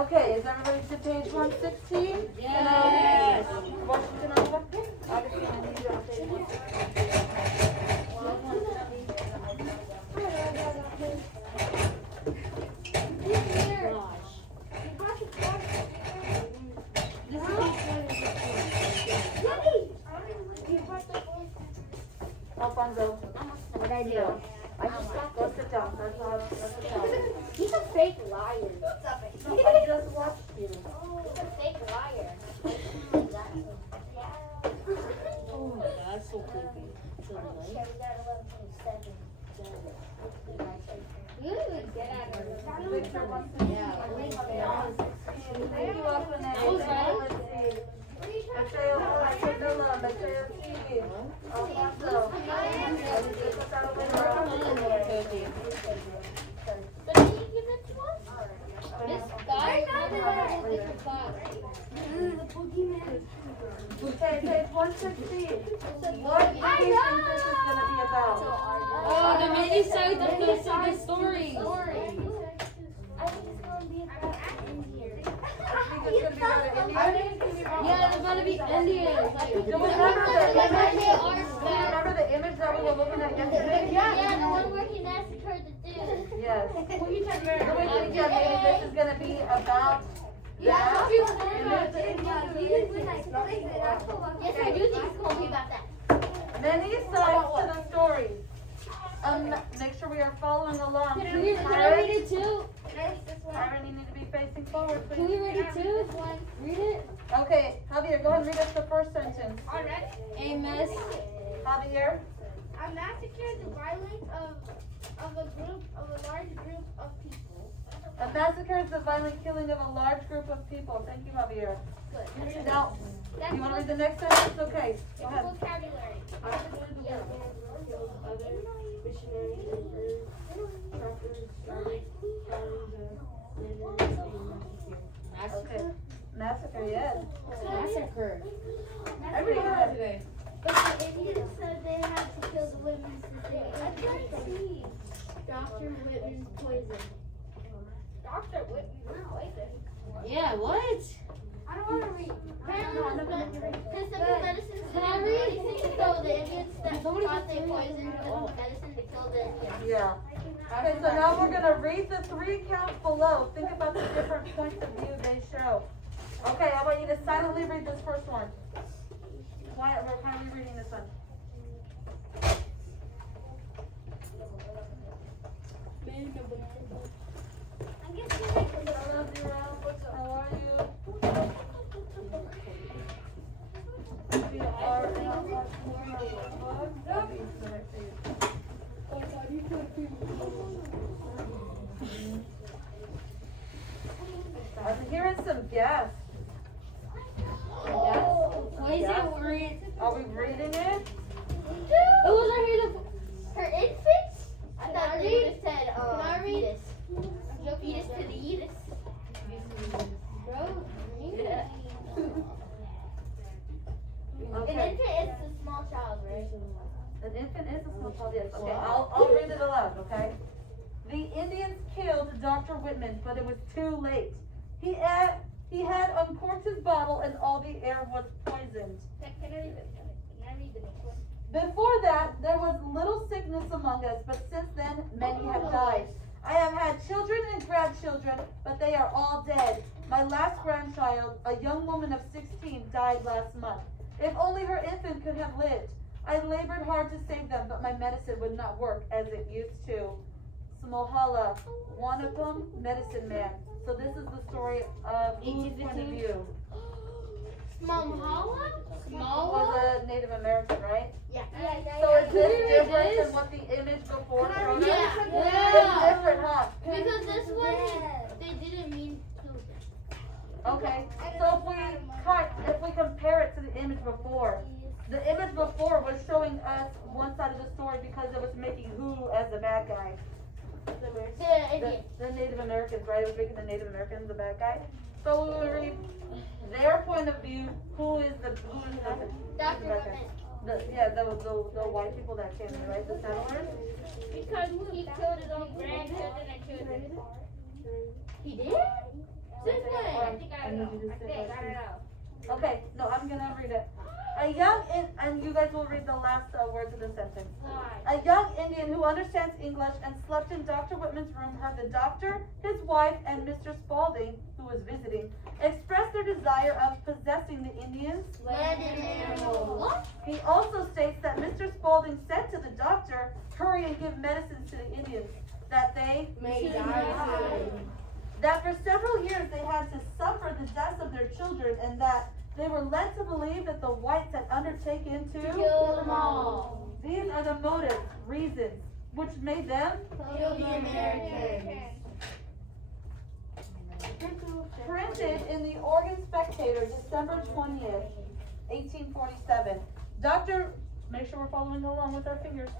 Okay, is everybody to page 116? Yes. Washington on what? Augustine, I need you on page 116. Alfonso. What I do? I just got go sit down. That's all. That's all. He's a fake liar. No, I just watched you. He's a fake liar. Oh my god, that's so creepy. So nice. You didn't even get out of it. Picture 116. Thank you, Alfonso. Let's see. Mateo, hola, Camila, Mateo TV. Alfonso. But did you give it to us? This guy? Okay, page 116. What do you think this is going to be about? Oh, the mini side of the story. Yeah, they're gonna be Indians. Like, Do we remember the image that we were looking at yesterday? Yeah, the one where he massacred the dude. Yes. Do we think that maybe this is going to be about that? Yes, I do think it's going to be about that. Many sides to the story. Make sure we are following along. Can I read it too? Tyron, you need to be facing forward, Can we please. read it too? Read it. Okay, Javier, go ahead and read us the first sentence. Alright. A mess. Javier? A massacre is the violence of a large group of people. A massacre is the violent killing of a large group of people. Thank you, Javier. Good. Now, That's you want to read the next sentence? Okay, go ahead. vocabulary. Okay. Massacre, yes. Massacre. Everybody got it. But the Indians said they had to kill the women since they Dr. Whitman's poison. Dr. Whitman's poison? Yeah, what? I don't want to read. Because simple medicine Can I read? So the Indians that thought they poisoned the medicine to kill the Indians. Yeah. Okay, so now we're going to read the 3 accounts below. Think about the different points of view they show. Okay, I want you to silently read this first one. Quiet, we're finally reading this one. I'm guessing like I love you, Ralph. How are you? We are in a I'm hearing some gas. Why is Yeah. it worried? Are we reading it? It was right here. her infants? I thought I they read? would have said Can I read? fetus. Fetus to the uterus. Bro, Yeah. An Okay. infant is a small child, right? An infant is a small child, yes. Okay, I'll read it aloud, okay? The Indians killed Dr. Whitman, but it was too late. He had uncorked his bottle and all the air was poisoned. Can I read the next one? Before that, there was little sickness among us, but since then, many have died. I have had children and grandchildren, but they are all dead. My last grandchild, a young woman of 16, died last month. If only her infant could have lived. I labored hard to save them, but my medicine would not work as it used to. Smohala, Wanapum, medicine man. So this is the story of whose point of view? Small Was a Native American, right? Yeah. So is this Can we read different this? than what the image before Can I showed read us? it? It's different, huh? Because this one, they didn't mean to. Okay, so if we compare it to the image before, the image before was showing us one side of the story because it was making who as the bad guy? The Indian. The Native Americans, right? It was making the Native Americans the bad guy. So we will read their point of view. Who is the Dr. bad guy? Whitman. The white people that came in, right? The settlers. Because he killed his own grandchildren and children. He did? This Or- way. I need you to sit right here. Okay, no, I'm gonna read it. And you guys will read the last words of the sentence. A young Indian who understands English and slept in Dr. Whitman's room heard the doctor, his wife, and Mr. Spaulding, who was visiting, express their desire of possessing the Indians. Land and animals. He also states that Mr. Spaulding said to the doctor, hurry and give medicines to the Indians, that they May die. that for several years they had to suffer the deaths of their children, and that they were led to believe that the whites had undertaken to Kill them all. These are the motives, reasons, which made them Kill the Americans. printed in the Oregon Spectator, December 20th, 1847. Make sure we're following along with our fingers.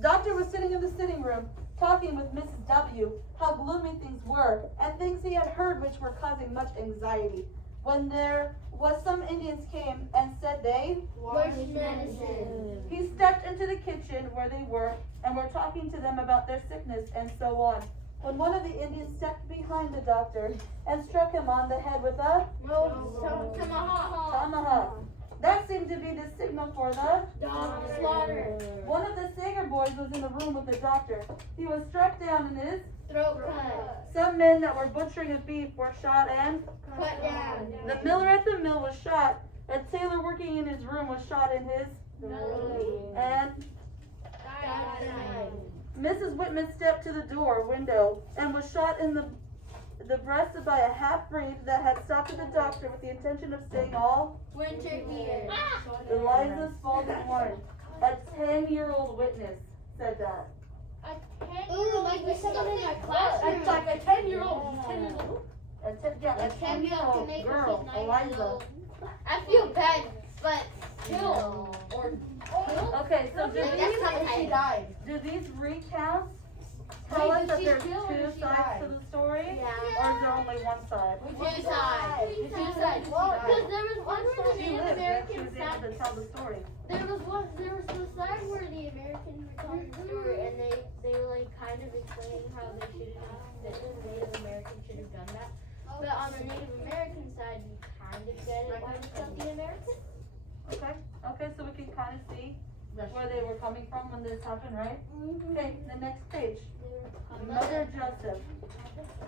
Doctor was sitting in the sitting room, talking with Mrs. W, how gloomy things were, and things he had heard which were causing much anxiety. When there was some Indians came and said they, Worst medicine. he stepped into the kitchen where they were and were talking to them about their sickness and so on. When one of the Indians stepped behind the doctor and struck him on the head with a tomahawk. That seemed to be the signal for the Dog slaughter. One of the Sager boys was in the room with the doctor. He was struck down and his Throat cut. some men that were butchering his beef were shot and Cut down. the miller at the mill was shot. A tailor working in his room was shot in his and Mrs. Whitman stepped to the window and was shot in the breast by a half-breed that had stopped at the doctor with the intention of saying all. Winter here. Eliza Spaulding Warren, a 10-year-old witness, said that. Ooh, like we said in our classroom. It's like a 10-year-old. A 10-year-old girl, Eliza. I feel bad, but still. Or Okay, so That's not she bad. died. do these recounts tell us that Did she there's kill or two she sides died? to the story? Yeah. Or is there only one side? Two sides. Two sides. Because there was one where the She Native lived, yet she Americans was able sat. to tell the story. There was the side where the Americans were telling the story, and they were like kind of explaining how they should have, that the Native Americans should have done that. But on the Native American side, you kind of get it why we killed the Americans. Okay, so we can kind of see where they were coming from when this happened, right? Okay, the next page. Mother Joseph.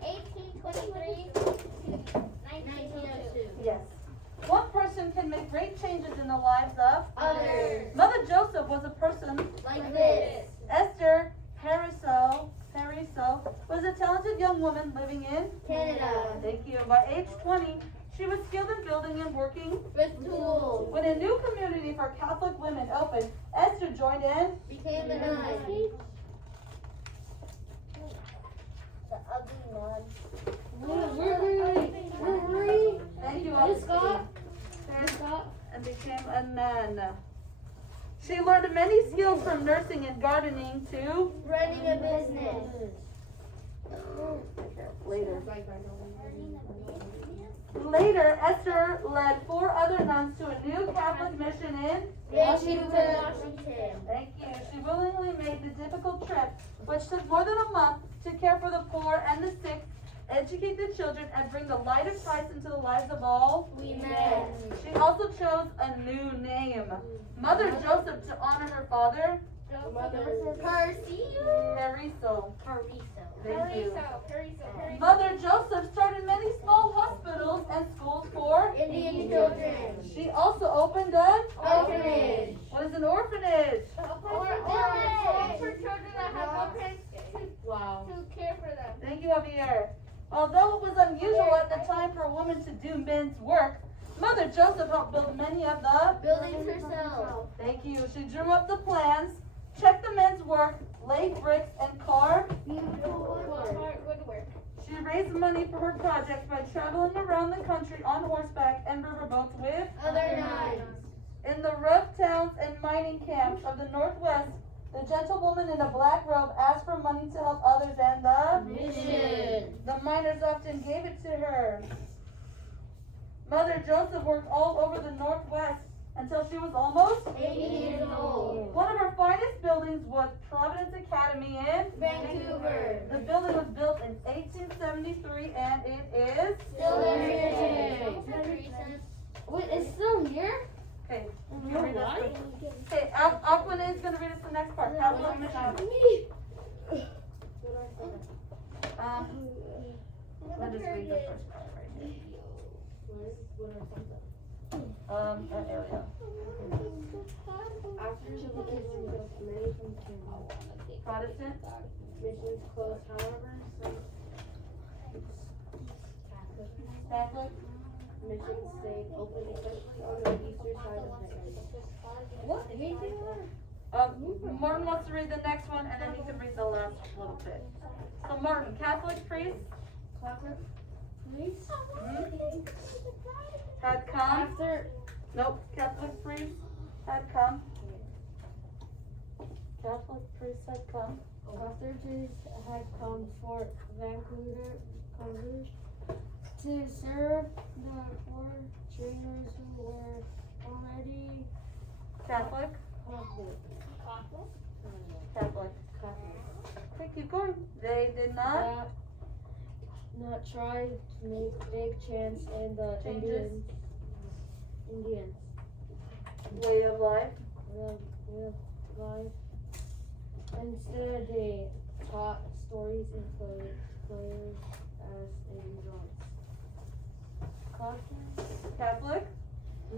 1823 to 1902. Yes. One person can make great changes in the lives of Others. Mother Joseph was a person. Like this. Esther Pariseau was a talented young woman living in Canada. Thank you. By age 20, she was skilled in building and working. With tools. When a new community for Catholic women opened, Esther joined in. Became a nun. The ugly nun. Thank you, Miss Augustine. Scott? And became a nun. She learned many skills from nursing and gardening to Running a business. Later, Esther led 4 other nuns to a new Catholic mission in. Washington. Thank you. She willingly made the difficult trip, which took more than a month, to care for the poor and the sick, educate the children, and bring the light of Christ into the lives of all. We met. She also chose a new name, Mother Joseph, to honor her father, Percy. Hariso. Hariso. Thank you. Mother Joseph started many small hospitals and schools for. Indian children. She also opened an Orphanage. What is an orphanage? For children that have no parents Wow. to care for them. Thank you, Javier. Although it was unusual at the time for a woman to do men's work, Mother Joseph helped build many of the. Buildings herself. Thank you. She drew up the plans, checked the men's work, laid bricks, and carved. Woodwork. She raised money for her projects by traveling around the country on horseback and riverboats with. Other nuns. In the rough towns and mining camps of the Northwest, the gentlewoman in a black robe asked for money to help others, and Mission. the miners often gave it to her. Mother Joseph worked all over the Northwest until she was almost 80 years old. One of her finest buildings was Providence Academy in Vancouver. The building was built in 1873, and it is Let me just read the first part right here. That area. After the beginning of many from Protestant, missions closed, however, some Catholic, missions stayed open, especially on the eastern side of the area. what? Martin wants to read the next one, and then you can read the last little bit. So Martin, Catholic priest Catholic police had come. after Nope, Catholic priest had come. Catholic priest had come. authorities had come for Vancouver to serve the four trainers who were already Catholic, Catholic. Okay, keep going. They did not. not try to make big chance in the Changes. Indians Way of life. with life. Instead, they taught stories and players as a result. Catholic,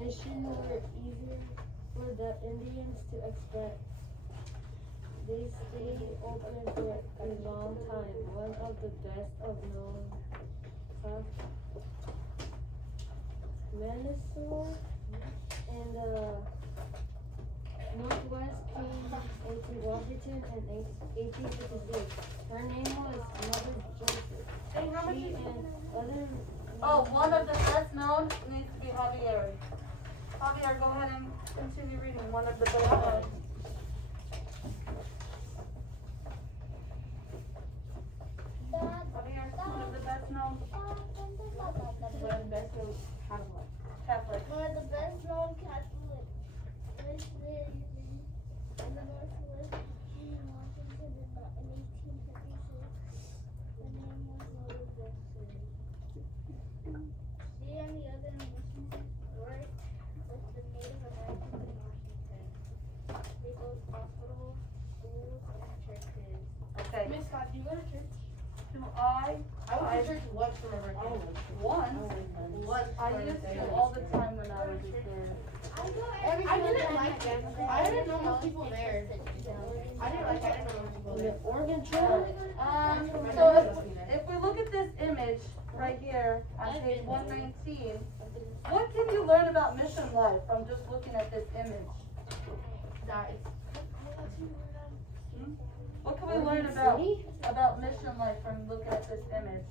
Mission were easier for the Indians to expect. They stayed open for a long time. One of the best of known Minnesota in the Northwest came into Washington in 1856. Her name was Mother Joseph. She and other oh, one of the best known needs to be Javier. Javier, go ahead and continue reading. One of the best known. Javier, one of the best known Catholic. One of the best known Catholic missionaries in the Northwest in Washington in 1856. The name was Mother Joseph. She and the other missionaries worked with the Native Americans in Washington. They built hospitals, schools, and churches. Okay. Miss Scott, do you go to church? Do I went to church once for my birthday. Once. Once. I used to all the time when I was a kid. I didn't like them. I didn't know most people there. I didn't know most people there. Oregon Trail. So if we look at this image right here on page 119, what can you learn about mission life from just looking at this image? What can we learn about mission life from looking at this image?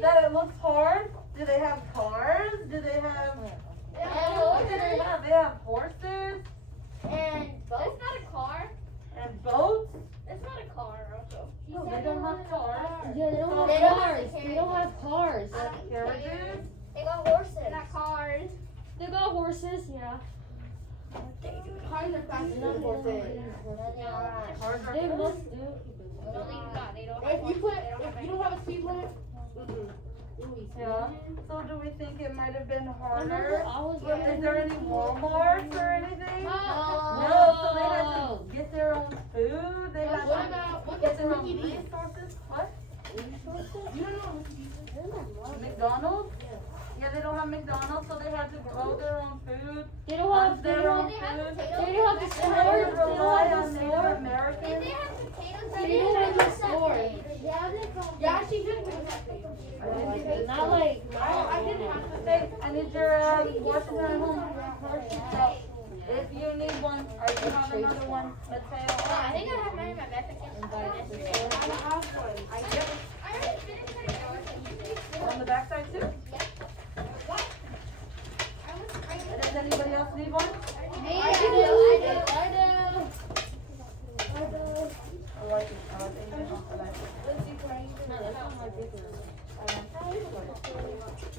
That it looks hard? Do they have cars? Do they have, what do they have? They have horses And it's not a car. and boats? It's not a car, also. No, they don't have cars. Yeah, they don't They have don't cars. have to They don't have cars. They have carriages? They got horses. Not cars. They got horses, yeah. Cars are faster than horses. Cars are They good. must do. No, they do not. They don't have If you horses. don't have a speed limit, Yeah. So do we think it might have been Remember, harder? I was Is there any Walmarts or anything? No. No, so they had to get their own food. They had What to about what's get their own Mickey D's? resources. What? You don't know Mickey D's? McDonald's? Yeah, they don't have McDonald's, so they had to grow their own food. They don't have. Hunt They their don't. own They have food. potatoes. They don't have the They store. had They to don't rely have on the Native store. Did Americans. they have potatoes? They don't have the store. Yeah, she did. Not like. I didn't have to Hey, I need your Washington at home. If you need one, I do have another one. Mateo. I think I have mine in my backpack yesterday. I don't have one. I already finished putting yours. On the backside too? Does anybody else need one? I do. I like it. I like it. I like it. No, that's not my big one.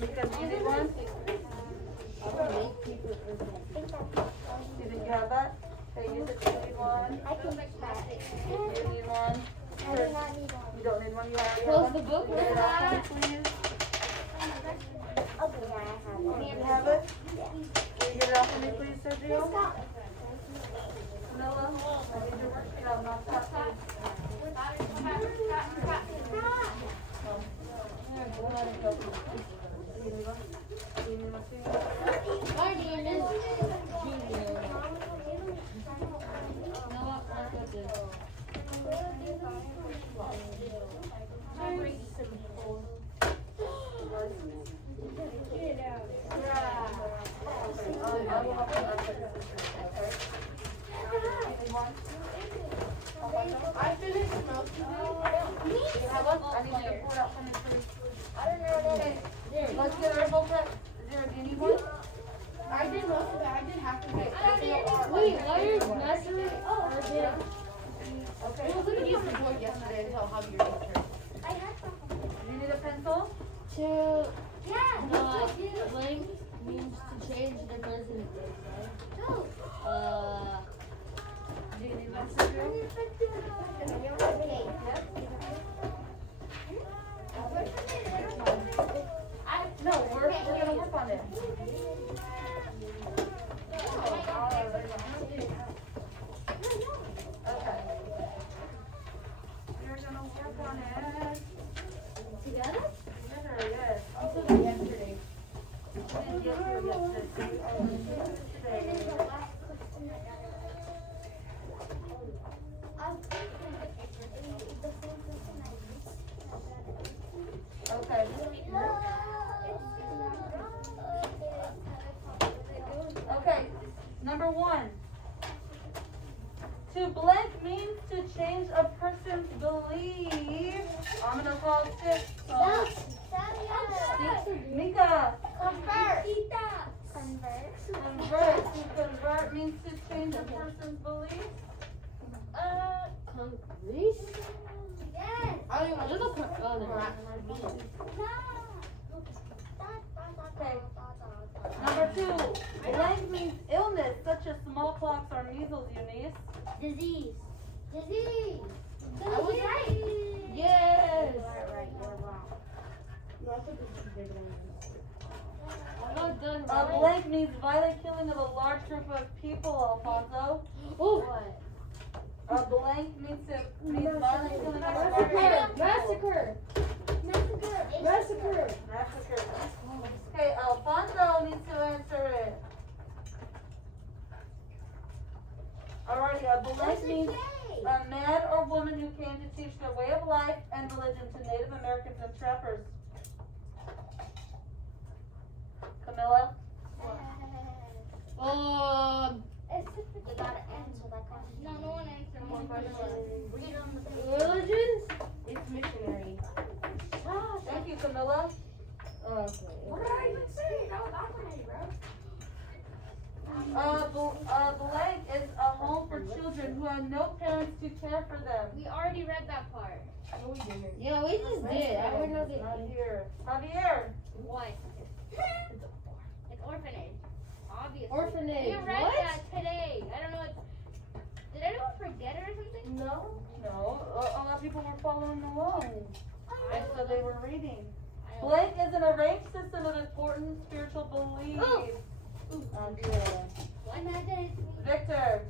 Mika, do you need one? I would make paper airplanes. You think you have that? Okay, you said you need one. I can make plastic. You need one. I do not need one. You don't need one. You already have Close one. the book. Can you get it out for me, please? Okay, yeah, I have one. You have it? Can you get it out for me, please, Sergio? Camilla, I need your worksheet out. Not that. My name is Junior. No, I'll put this. Very simple. I finished most of it. How much? I need you to pour it out from the fridge. I don't know what Okay, There. let's get our bowl cut. Zero, do you need one? I did most of it. I did half of it. Wait, why are you messing with Okay. I was looking at some board yesterday until how your turn. I had some. Do you need a pencil? to Yeah. not blank means to change the president, right? No. Do you need messenger? Okay. No, we're gonna work on it. Okay. We're gonna work on it. Together? Together, yes. I was looking yesterday. Didn't get to it yesterday. Today. Okay. Okay. Number one. To blank means to change a person's belief. I'm gonna call six. Mika. Convert. To convert means to change a person's belief. Congress? I don't even I don't know. Okay. Number two. Blank means illness such as smallpox or measles, Eunice. Disease. I was right. Yes. Right, you're wrong. No, I thought this was bigger than this. I'm not done. A blank means violent killing of a large group of people, Alfonso. Oh. A blank means violent killing of a large group of people. Massacre. Massacre. Massacre. Okay, Alfonso needs to answer it. Alrighty, a blank means a man or woman who came to teach their way of life and religion to Native Americans and trappers. Camilla? You gotta answer that question. No one answered One question. Religions? It's missionary. Thank you, Camilla. Okay. What did I even say? That was operating, bro. Blank is a home for children who have no parents to care for them. We already read that part. No, we didn't. Yeah, we just did. I would not get Not here. Javier. What? It's orphanage. Obviously. Orphanage. We read What? that today. I don't know. Did anyone forget it or something? No. A lot of people were following along. And so they were reading. Blank is an arranged system of important spiritual beliefs. Andrea. Victor.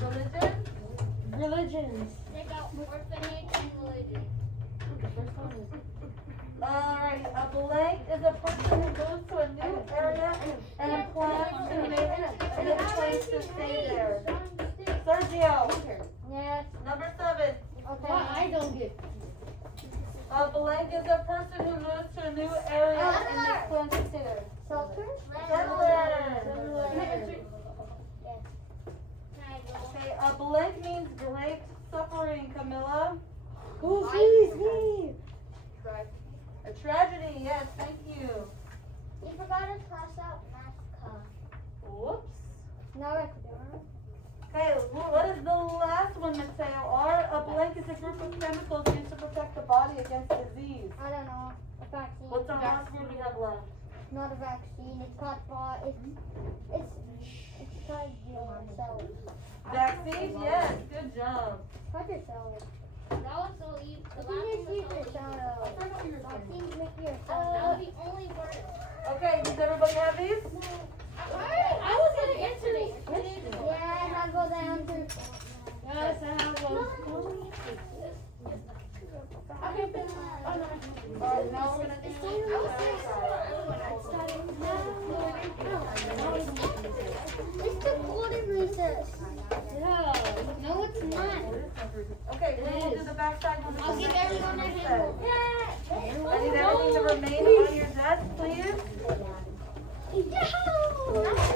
Religion? Religions. Check out orphanage and religion. The first one is Alright, a blank is a person who goes to a new area and plans to make a place to stay there. Sergio, yes. number 7. Why I don't get A blank is a person who moves to a new area and makes plans to stay there. Settler. Okay, a blank means great suffering, Camilla. Who sees me? A tragedy, yes, thank you. You forgot to cross out NASCAR. Whoops. Now I Okay, what is the last one, Mateo? A blank is a group of chemicals used to protect the body against disease. I don't know. A vaccine. What's the last word we have left? Not a vaccine. It's called it's called yourself. Vaccine, yes, good job. Called yourself. That was so easy. The last one was so easy. Vaccines make you That was the only word. Okay, does everybody have these? I was gonna answer it. Yeah, I have all the answers. Yes, I have those. It's the golden recess. No, it's not. Okay, we will do the backside one. I'll give everyone a hand. I need everything to remain on your desk, please. Yahoo!